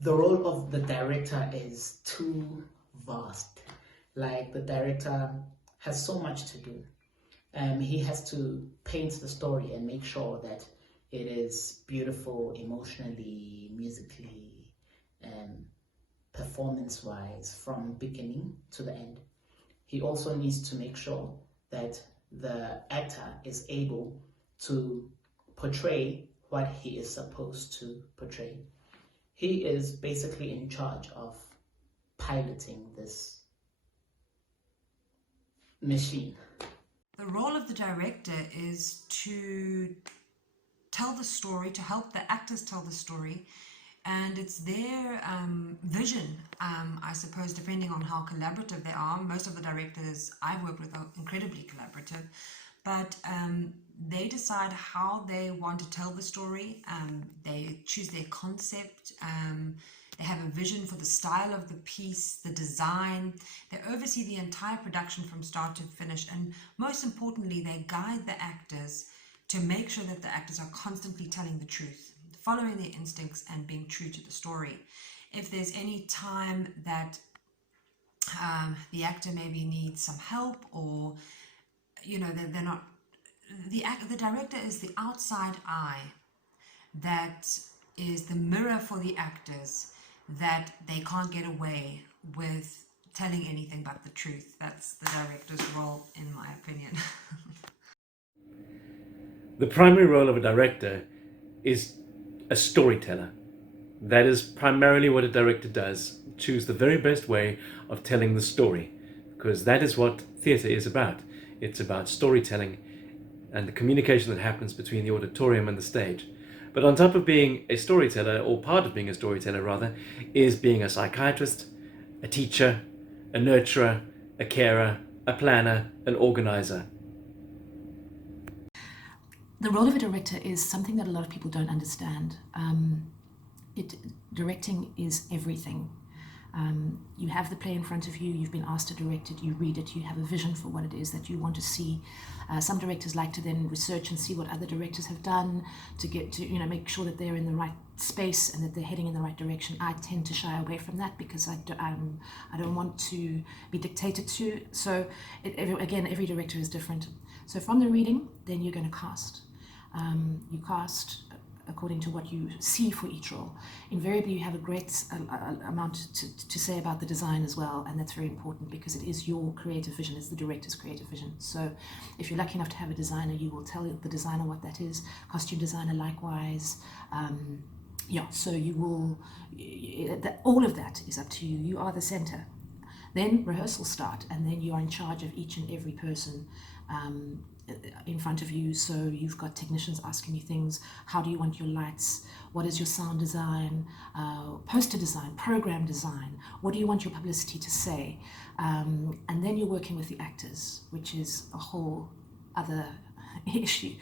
The role of the director is too vast. Like, the director has so much to do. He has to paint the story and make sure that it is beautiful emotionally, musically, performance-wise, from beginning to the end. He also needs to make sure that the actor is able to portray what he is supposed to portray. He is basically in charge of piloting this machine. The role of the director is to tell the story, to help the actors tell the story, and it's their vision, I suppose, depending on how collaborative they are. Most of the directors I've worked with are incredibly collaborative, but they decide how they want to tell the story. They choose their concept. They have a vision for the style of the piece, the design. They oversee the entire production from start to finish, and most importantly, they guide the actors to make sure that the actors are constantly telling the truth, following their instincts and being true to the story. If there's any time that the actor maybe needs some help, or they're not, the director is the outside eye that is the mirror for the actors, that they can't get away with telling anything but the truth. That's the director's role, in my opinion. The primary role of a director is a storyteller. That is primarily what a director does. Choose the very best way of telling the story, because that is what theatre is about. It's about storytelling and the communication that happens between the auditorium and the stage. But on top of being a storyteller, or part of being a storyteller rather, is being a psychiatrist, a teacher, a nurturer, a carer, a planner, an organizer. The role of a director is something that a lot of people don't understand. Directing is everything. You have the play in front of you, you've been asked to direct it, you read it, you have a vision for what it is that you want to see. Some directors like to then research and see what other directors have done to get to, make sure that they're in the right space and that they're heading in the right direction. I tend to shy away from that because I don't want to be dictated to. So again, every director is different. So from the reading, then you're going to cast. You cast according to what you see for each role. Invariably, you have a great amount to say about the design as well, and that's very important because it is your creative vision, it's the director's creative vision. So if you're lucky enough to have a designer, you will tell the designer what that is, costume designer likewise. So you will, all of that is up to you. You are the center. Then rehearsals start, and then you are in charge of each and every person in front of you. So you've got technicians asking you things. How do you want your lights? What is your sound design? Poster design, program design. What do you want your publicity to say? And then you're working with the actors, which is a whole other issue.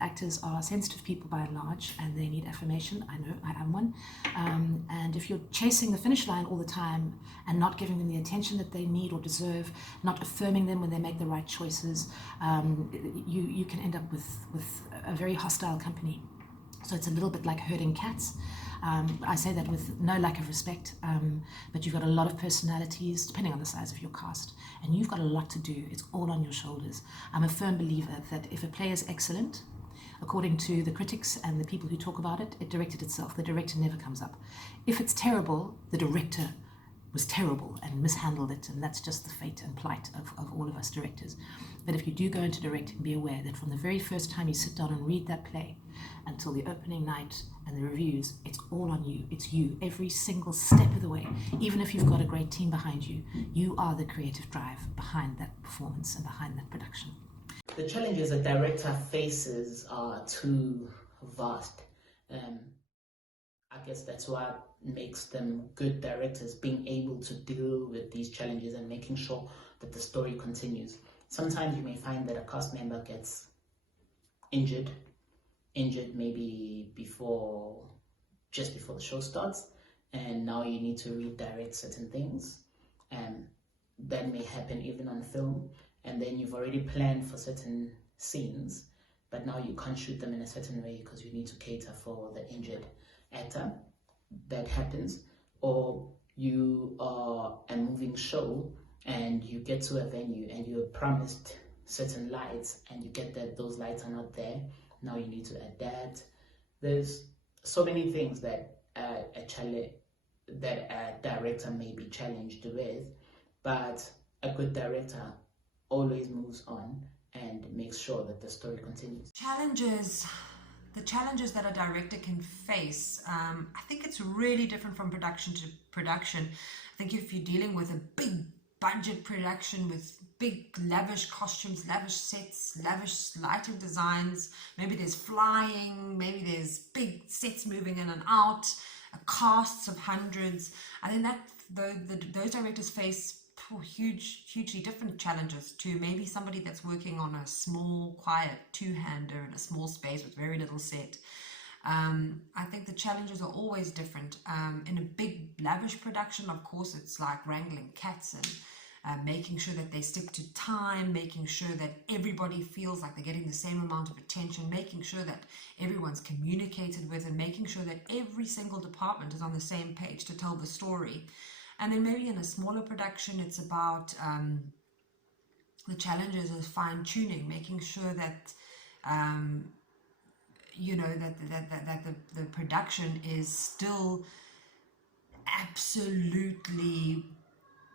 Actors are sensitive people by and large, and they need affirmation. I know, I am one. And if you're chasing the finish line all the time and not giving them the attention that they need or deserve, not affirming them when they make the right choices, you can end up with a very hostile company. So it's a little bit like herding cats. I say that with no lack of respect, but you've got a lot of personalities, depending on the size of your cast, and you've got a lot to do. It's all on your shoulders. I'm a firm believer that if a play is excellent, according to the critics and the people who talk about it, it directed itself. The director never comes up. If it's terrible, the director was terrible and mishandled it, and that's just the fate and plight of all of us directors. But if you do go into directing, be aware that from the very first time you sit down and read that play until the opening night and the reviews, it's all on you. It's you, every single step of the way. Even if you've got a great team behind you, you are the creative drive behind that performance and behind that production. The challenges a director faces are too vast. I guess that's what makes them good directors, being able to deal with these challenges and making sure that the story continues. Sometimes you may find that a cast member gets injured maybe just before the show starts, and now you need to redirect certain things. That may happen even on film, and then you've already planned for certain scenes, but now you can't shoot them in a certain way because you need to cater for the injured actor. that happens, or you are a moving show and you get to a venue and you're promised certain lights and you get that those lights are not there. Now you need to adapt. There's so many things that a director may be challenged with, but a good director always moves on and makes sure that the story continues. The challenges that a director can face, I think it's really different from production to production. I think if you're dealing with a big budget production with big lavish costumes, lavish sets, lavish lighting designs, maybe there's flying, maybe there's big sets moving in and out, casts of hundreds. I think that those directors face hugely different challenges to maybe somebody that's working on a small, quiet two-hander in a small space with very little set. I think the challenges are always different. In a big, lavish production, of course, it's like wrangling cats and making sure that they stick to time, making sure that everybody feels like they're getting the same amount of attention, making sure that everyone's communicated with, and making sure that every single department is on the same page to tell the story. And then maybe in a smaller production, it's about the challenges of fine-tuning, making sure that that the production is still absolutely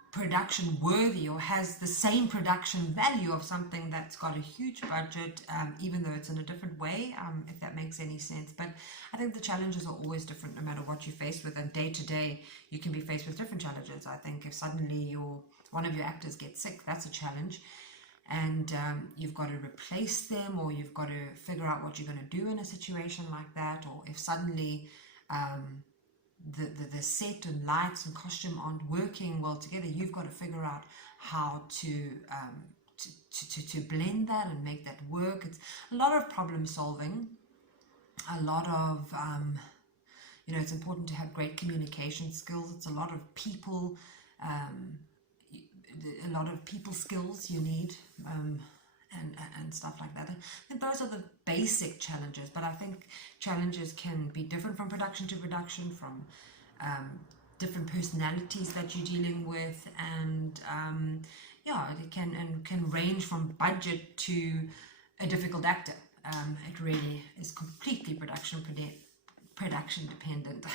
production worthy or has the same production value of something that's got a huge budget, even though it's in a different way, if that makes any sense. But I think the challenges are always different no matter what you're faced with, and day to day you can be faced with different challenges. I think if suddenly one of your actors gets sick, that's a challenge, and you've got to replace them, or you've got to figure out what you're going to do in a situation like that. Or if suddenly the set and lights and costume aren't working well together, you've got to figure out how to blend that and make that work. It's a lot of problem solving, a lot of it's important to have great communication skills. It's a lot of people skills you need, and stuff like that. I think those are the basic challenges, but I think challenges can be different from production to production, from different personalities that you're dealing with, and it can range from budget to a difficult actor. It really is completely production dependent.